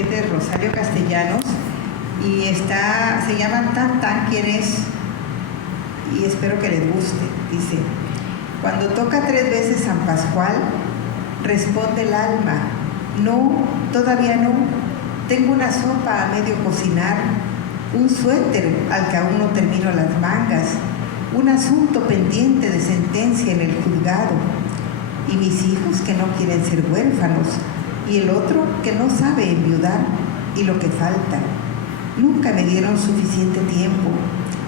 es de Rosario Castellanos y se llama Tan Tan, ¿quién es? Y espero que les guste. Dice: cuando toca 3 veces San Pascual, responde el alma: no, todavía no. Tengo una sopa a medio cocinar, un suéter al que aún no termino las mangas, un asunto pendiente de sentencia en el juzgado, y mis hijos que no quieren ser huérfanos, y el otro que no sabe enviudar, y lo que falta. Nunca me dieron suficiente tiempo,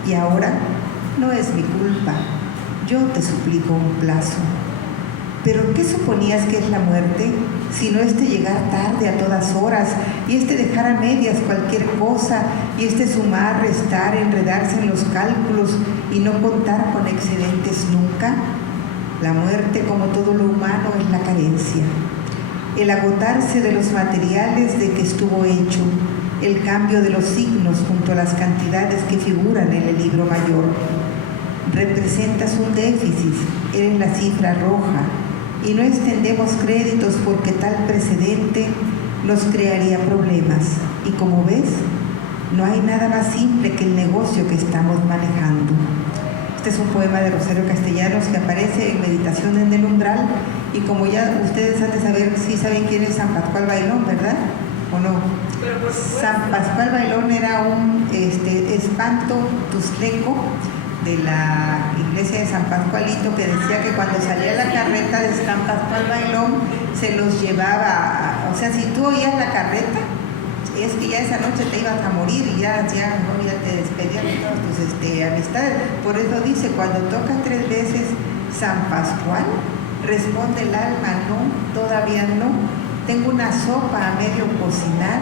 y ahora no es mi culpa. Yo te suplico un plazo. ¿Pero qué suponías que es la muerte, sino llegar tarde a todas horas, y dejar a medias cualquier cosa, y sumar, restar, enredarse en los cálculos, y no contar con excedentes nunca? La muerte, como todo lo humano, es la carencia, el agotarse de los materiales de que estuvo hecho, el cambio de los signos junto a las cantidades que figuran en el libro mayor. Representas un déficit, eres la cifra roja, y no extendemos créditos porque tal precedente nos crearía problemas. Y como ves, no hay nada más simple que el negocio que estamos manejando. Este es un poema de Rosario Castellanos que aparece en Meditación en el Umbral, y como ya ustedes han de saber, sí saben quién es San Pascual Bailón, ¿verdad? ¿O no? San Pascual Bailón era un espanto tuzleco de la iglesia de San Pascualito, que decía que cuando salía la carreta de San Pascual Bailón se los llevaba, o sea, si tú oías la carreta, es que ya esa noche te ibas a morir y ya te despedían de todas tus amistades. Por eso dice: cuando toca 3 veces San Pascual, responde el alma: no, todavía no. Tengo una sopa a medio cocinar,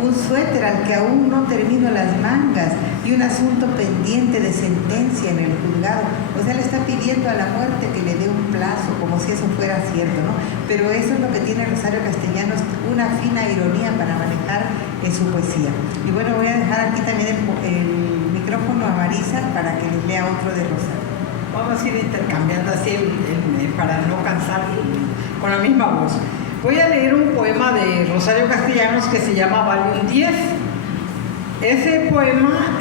un suéter al que aún no termino las mangas, y un asunto pendiente de sentencia en el juzgado. O sea, le está pidiendo a la muerte que le dé un plazo, como si eso fuera cierto, ¿no? Pero eso es lo que tiene Rosario Castellanos, una fina ironía para manejar en su poesía. Y bueno, voy a dejar aquí también el micrófono a Marisa para que les lea otro de Rosario. Vamos a ir intercambiando así para no cansar con la misma voz. Voy a leer un poema de Rosario Castellanos que se llama Vale un 10. Ese poema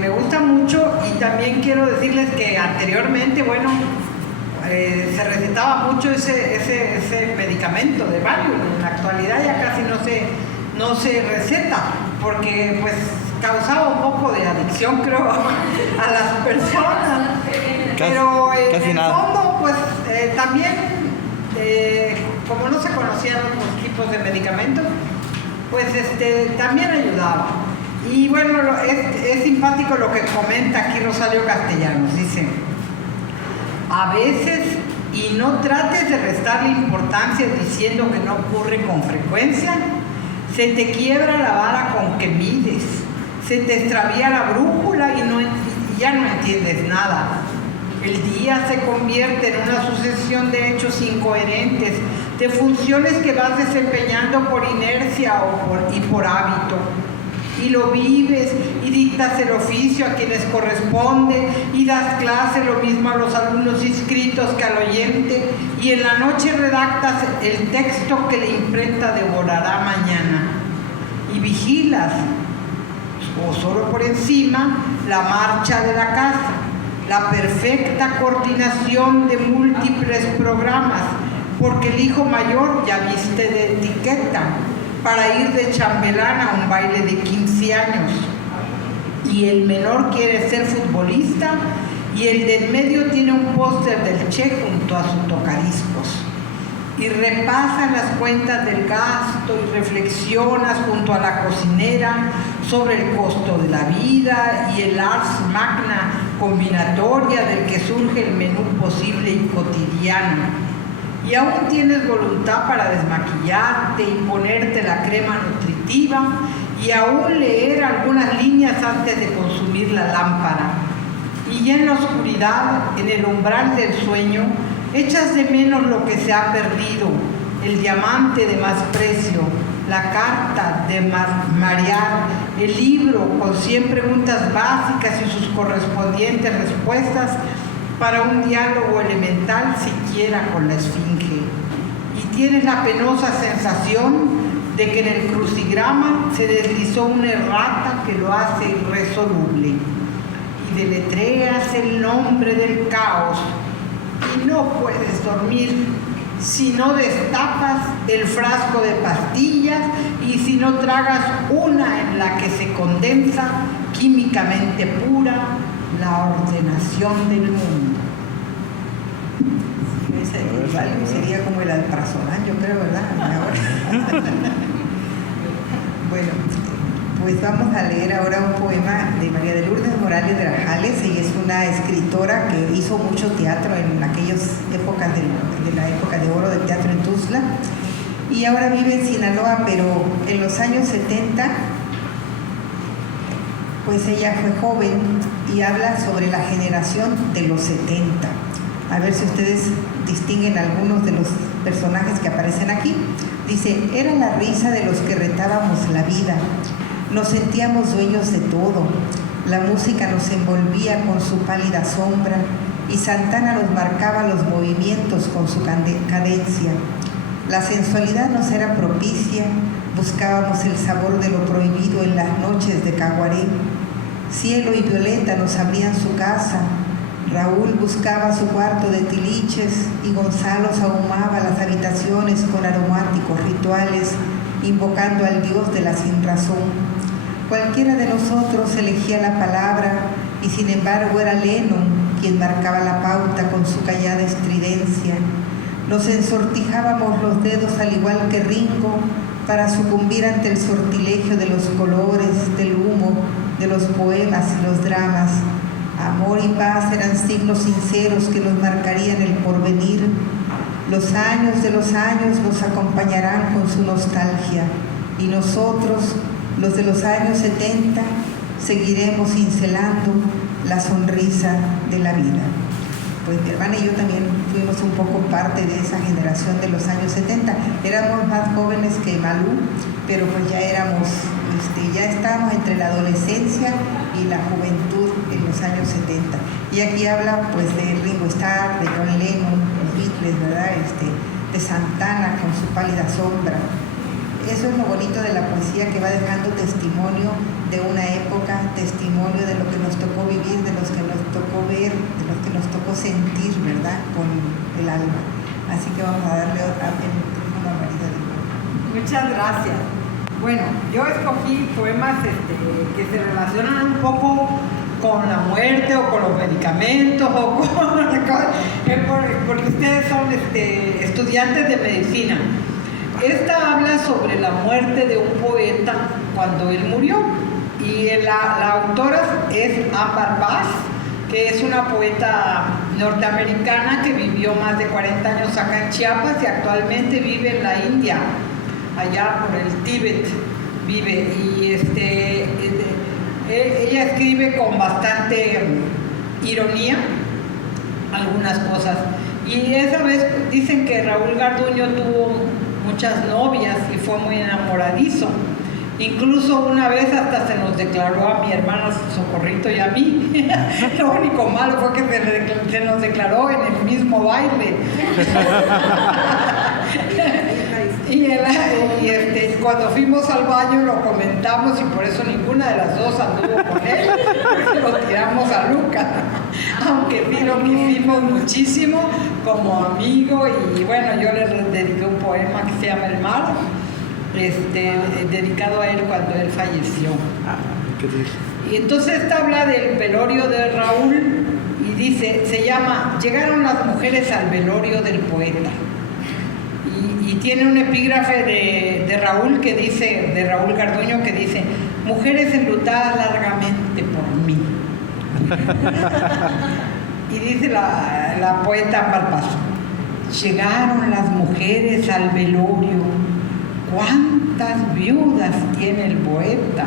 me gusta mucho, y también quiero decirles que anteriormente, bueno, se recetaba mucho ese medicamento de Valium. En la actualidad ya casi no se receta, porque pues causaba un poco de adicción, creo, a las personas. Pero en el fondo, pues también, como no se conocían otros tipos de medicamentos, pues también ayudaba. Y bueno, es simpático lo que comenta aquí Rosario Castellanos. Dice: a veces, y no trates de restarle importancia diciendo que no ocurre con frecuencia, se te quiebra la vara con que mides, se te extravía la brújula y ya no entiendes nada. El día se convierte en una sucesión de hechos incoherentes, de funciones que vas desempeñando por inercia y por hábito. Y lo vives, y dictas el oficio a quienes corresponde, y das clase lo mismo a los alumnos inscritos que al oyente, y en la noche redactas el texto que la imprenta devorará mañana. Y vigilas, o solo por encima, la marcha de la casa, la perfecta coordinación de múltiples programas, porque el hijo mayor ya viste de etiqueta para ir de chambelán a un baile de 15 años, y el menor quiere ser futbolista, y el de en medio tiene un póster del Che junto a su tocadiscos. Y repasan las cuentas del gasto y reflexionas junto a la cocinera sobre el costo de la vida y el ars magna combinatoria del que surge el menú posible y cotidiano. Y aún tienes voluntad para desmaquillarte y ponerte la crema nutritiva, y aún leer algunas líneas antes de consumir la lámpara. Y ya en la oscuridad, en el umbral del sueño, echas de menos lo que se ha perdido, el diamante de más precio, la carta de marear, el libro con 100 preguntas básicas y sus correspondientes respuestas para un diálogo elemental siquiera con la esfinge. Y tienes la penosa sensación de que en el crucigrama se deslizó una errata que lo hace irresoluble. Y deletreas el nombre del caos y no puedes dormir si no destapas el frasco de pastillas y si no tragas una en la que se condensa químicamente pura la ordenación del mundo. Ese algo sería como el alprazolam, yo creo, ¿verdad? Bueno, pues vamos a leer ahora un poema de María de Lourdes Morales Grajales. Ella es una escritora que hizo mucho teatro en aquellas épocas de la época de oro del teatro en Tuzla, y ahora vive en Sinaloa, pero en los años 70 pues ella fue joven y habla sobre la generación de los 70. A ver si ustedes distinguen algunos de los personajes que aparecen aquí. Dice: era la risa de los que retábamos la vida, nos sentíamos dueños de todo, la música nos envolvía con su pálida sombra y Santana nos marcaba los movimientos con su cadencia. La sensualidad nos era propicia, buscábamos el sabor de lo prohibido en las noches de Caguaré. Cielo y Violeta nos abrían su casa, Raúl buscaba su cuarto de tiliches y Gonzalo ahumaba las habitaciones con aromáticos rituales, invocando al Dios de la sinrazón. Cualquiera de nosotros elegía la palabra y sin embargo era Lennon quien marcaba la pauta con su callada estridencia. Nos ensortijábamos los dedos al igual que Ringo para sucumbir ante el sortilegio de los colores, del humo, de los poemas y los dramas. Amor y paz eran signos sinceros que nos marcarían el porvenir. Los años de los años nos acompañarán con su nostalgia y nosotros, los de los años 70, seguiremos cincelando la sonrisa de la vida. Pues mi hermana y yo también fuimos un poco parte de esa generación de los años 70. Éramos más jóvenes que Malú, pero pues ya ya estábamos entre la adolescencia y la juventud en los años 70. Y aquí habla pues de Ringo Starr, de John Lennon, los Beatles, ¿verdad? De Santana con su pálida sombra. Eso es lo bonito de la poesía, que va dejando testimonio de una época, testimonio de lo que nos tocó vivir, de los que nos tocó ver, de los que nos tocó sentir, ¿verdad? Con el alma. Así que vamos a darle una Marita de Lourdes. Muchas gracias. Bueno, yo escogí poemas que se relacionan un poco con la muerte o con los medicamentos o porque ustedes son estudiantes de medicina. Esta habla sobre la muerte de un poeta cuando él murió, y la autora es Ámbar Bass, que es una poeta norteamericana que vivió más de 40 años acá en Chiapas y actualmente vive en la India, allá por el Tíbet vive, y ella escribe con bastante ironía algunas cosas. Y esa vez dicen que Raúl Garduño tuvo muchas novias y fue muy enamoradizo. Incluso una vez hasta se nos declaró a mi hermana Socorrito y a mí. Lo único malo fue que se nos declaró en el mismo baile. Y cuando fuimos al baño lo comentamos y por eso ninguna de las dos anduvo con él, porque lo tiramos a Lucas. Aunque sí lo quisimos muchísimo como amigo, y bueno, yo le dediqué un poema que se llama El Mar, dedicado a él cuando él falleció. Y entonces esta habla del velorio de Raúl y dice, se llama Llegaron las mujeres al velorio del poeta. Y tiene un epígrafe de Raúl que dice, de Raúl Garduño, que dice: mujeres enlutadas largamente por mí. Y dice la poeta Ámbar Bass: llegaron las mujeres al velorio. ¿Cuántas viudas tiene el poeta?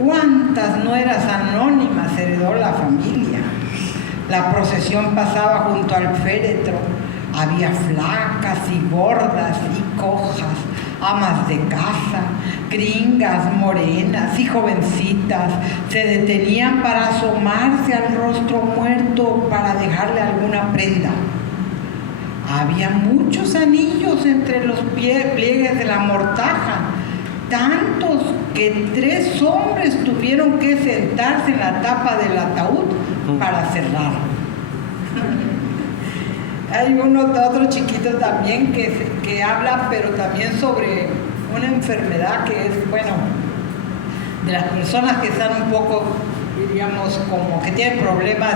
¿Cuántas nueras anónimas heredó la familia? La procesión pasaba junto al féretro. Había flacas y gordas y cojas, amas de casa, gringas, morenas y jovencitas. Se detenían para asomarse al rostro muerto para dejarle alguna prenda. Había muchos anillos entre los pliegues de la mortaja. tantos que 3 hombres tuvieron que sentarse en la tapa del ataúd para cerrarlo. Hay otro chiquito también que habla, pero también sobre una enfermedad que es, bueno, de las personas que están un poco, diríamos, como que tienen problemas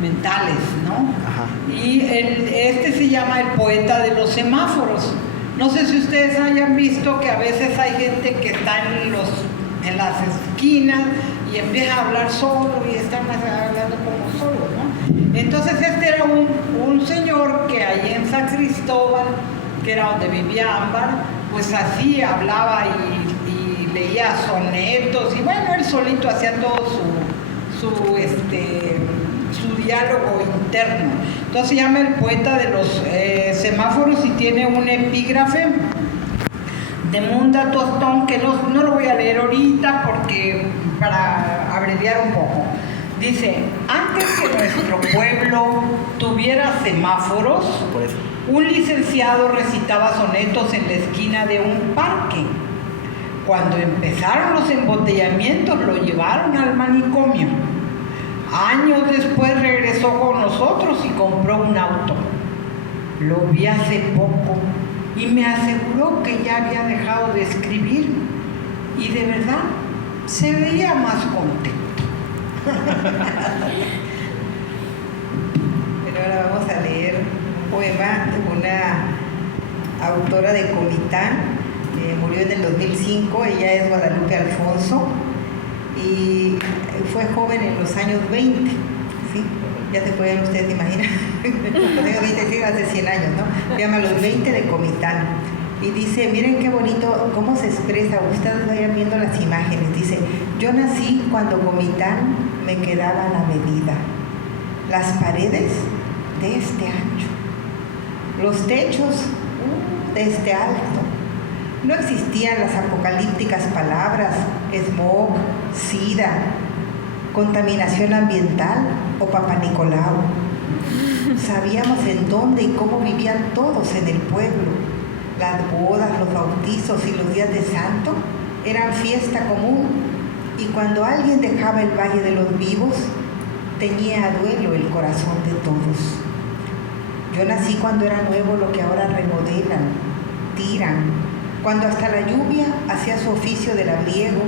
mentales, ¿no? Ajá. Y este se llama El poeta de los semáforos. No sé si ustedes hayan visto que a veces hay gente que está en las esquinas y empieza a hablar solo y están hablando como solo, ¿no? Entonces este era un señor que ahí en San Cristóbal, que era donde vivía Ámbar, pues así hablaba y leía sonetos y bueno, él solito hacía todo su diálogo interno. Entonces se llama El poeta de los semáforos y tiene un epígrafe de Munda Tostón que no lo voy a leer ahorita porque para abreviar un poco. Dice, antes que nuestro pueblo tuviera semáforos, Por eso. un licenciado recitaba sonetos en la esquina de un parque. Cuando empezaron los embotellamientos lo llevaron al manicomio. Años después regresó con nosotros y compró un auto. Lo vi hace poco y me aseguró que ya había dejado de escribir y de verdad se veía más contento. Pero ahora vamos a leer un poema de una autora de Comitán, murió en el 2005, ella es Guadalupe Alfonso y fue joven en los años 20, ¿sí? Ya se pueden ustedes imaginar, los años 20, sí, hace 100 años, ¿no? Se llama Los 20 de Comitán y dice, miren qué bonito cómo se expresa, ustedes vayan viendo las imágenes, dice, yo nací cuando Comitán me quedaba a la medida, las paredes de este ancho, los techos de este alto. No existían las apocalípticas palabras, smog, sida, contaminación ambiental o Papá Nicolau. Sabíamos en dónde y cómo vivían todos en el pueblo. Las bodas, los bautizos y los días de santo eran fiesta común. Y cuando alguien dejaba el Valle de los Vivos, teñía a duelo el corazón de todos. Yo nací cuando era nuevo lo que ahora remodelan, tiran, cuando hasta la lluvia hacía su oficio de labriego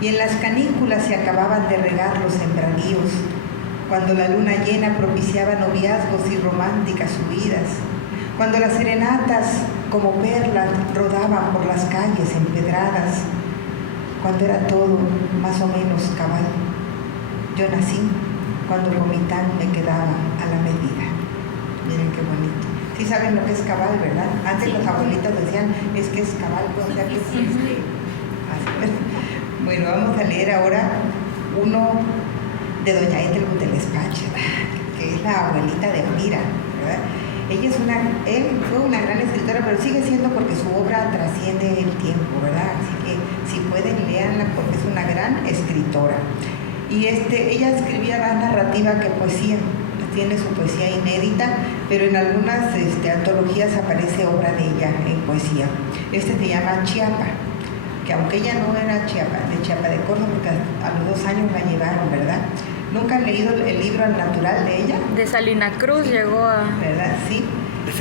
y en las canículas se acababan de regar los sembradíos, cuando la luna llena propiciaba noviazgos y románticas subidas, cuando las serenatas como perlas rodaban por las calles empedradas, cuando era todo más o menos cabal. Yo nací cuando Comitán me quedaba a la medida. Miren qué bonito. Sí saben lo que es cabal, ¿verdad? Antes los abuelitos decían, es que es cabal, pues, o sea, que sí, Bueno, vamos a leer ahora uno de doña Ethel Butelespache, que es la abuelita de Mira, ¿verdad? Él fue una gran escritora, pero sigue siendo porque su obra trasciende el tiempo, ¿verdad? Así que si pueden, léanla porque es una gran escritora. Y ella escribía más narrativa que poesía, tiene su poesía inédita, pero en algunas antologías aparece obra de ella en poesía. Se llama Chiapa, que aunque ella no era de Chiapa de Córdoba, porque a los 2 años la llevaron, ¿verdad? ¿Nunca han leído el libro Al Natural de ella? De Salina Cruz llegó a... ¿Verdad? Sí.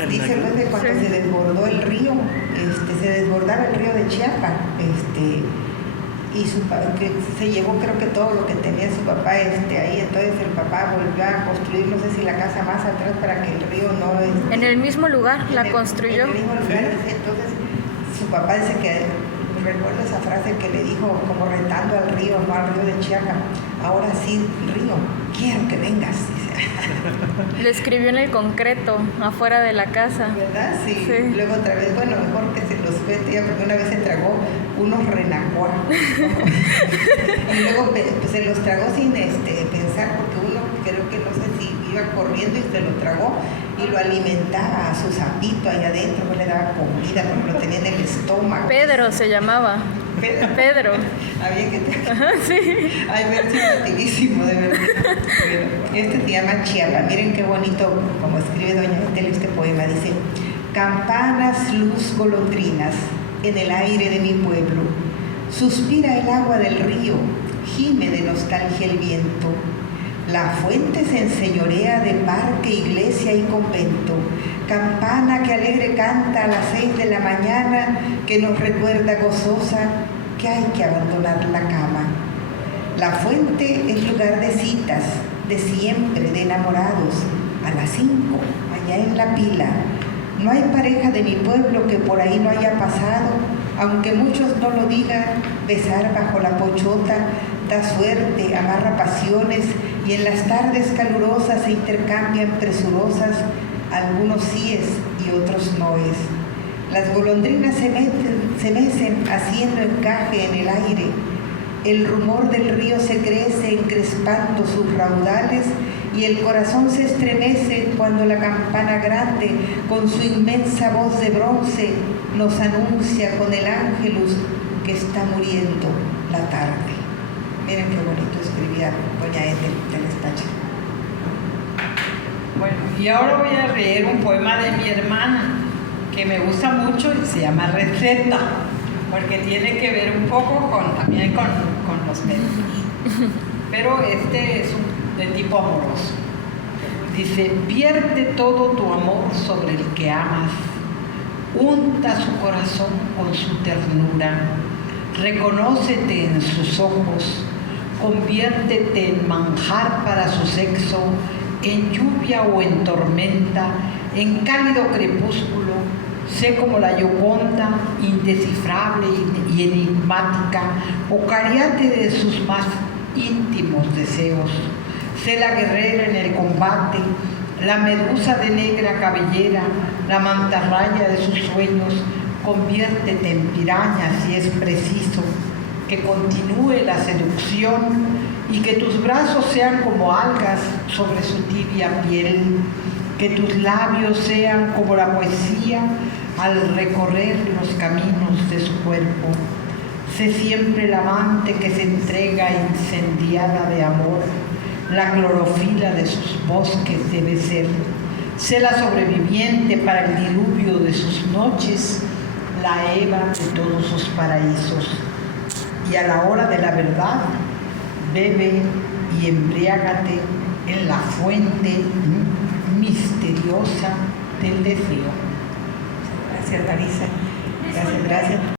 Dice pues de cuando se desbordó el río, se desbordaba el río de Chiapa, y que se llevó creo que todo lo que tenía su papá ahí, entonces el papá volvió a construir, no sé si la casa más atrás para que el río no... en el mismo lugar la construyó. En el mismo lugar, entonces su papá dice que, recuerdo esa frase que le dijo como retando al río, no al río de Chiapa, ahora sí, río, quiero que vengas, dice. Le escribió en el concreto, afuera de la casa. ¿Verdad? Sí. Sí. Luego otra vez, bueno, mejor que se los cuente ya, porque una vez se tragó unos renacuá. Y luego pues, se los tragó sin pensar, porque uno creo que no sé si iba corriendo y se lo tragó y lo alimentaba a su sapito ahí adentro, pues le daba comida porque lo tenía en el estómago. Pedro se llamaba. Pedro. Había que Sí. Ay, versión antiguísimo, de verdad. Bueno, se llama Chiapa. Miren qué bonito como escribe doña Ethel este poema. Dice, campanas, luz, golondrinas, en el aire de mi pueblo. Suspira el agua del río, gime de nostalgia el viento. La fuente se enseñorea de parque, iglesia y convento. Campana que alegre canta a las 6 de la mañana, que nos recuerda gozosa que hay que abandonar la cama. La fuente es lugar de citas, de siempre, de enamorados, a las 5, allá en la pila. No hay pareja de mi pueblo que por ahí no haya pasado, aunque muchos no lo digan. Besar bajo la pochota da suerte, amarra pasiones, y en las tardes calurosas se intercambian presurosas algunos síes y otros noes. Las golondrinas se mecen haciendo encaje en el aire. El rumor del río se crece encrespando sus raudales, y el corazón se estremece cuando la campana grande, con su inmensa voz de bronce, nos anuncia con el ángelus que está muriendo la tarde. Miren qué bonito escribía doña Ethel del Despacho. Bueno, y ahora voy a leer un poema de mi hermana que me gusta mucho y se llama Receta, porque tiene que ver un poco también con los médicos. Pero este es de tipo amoroso. Dice: vierte todo tu amor sobre el que amas, unta su corazón con su ternura, reconócete en sus ojos, conviértete en manjar para su sexo, en lluvia o en tormenta, en cálido crepúsculo. Sé como la Gioconda, indescifrable y enigmática, o cariate de sus más íntimos deseos. Sé la guerrera en el combate, la medusa de negra cabellera, la mantarraya de sus sueños. Conviértete en piraña si es preciso, que continúe la seducción, y que tus brazos sean como algas sobre su tibia piel, que tus labios sean como la poesía al recorrer los caminos de su cuerpo. Sé siempre el amante que se entrega incendiada de amor, la clorofila de sus bosques debe ser. Sé la sobreviviente para el diluvio de sus noches, la Eva de todos sus paraísos. Y a la hora de la verdad, bebe y embriágate en la fuente misteriosa del deseo. Gracias, Marisa. Gracias.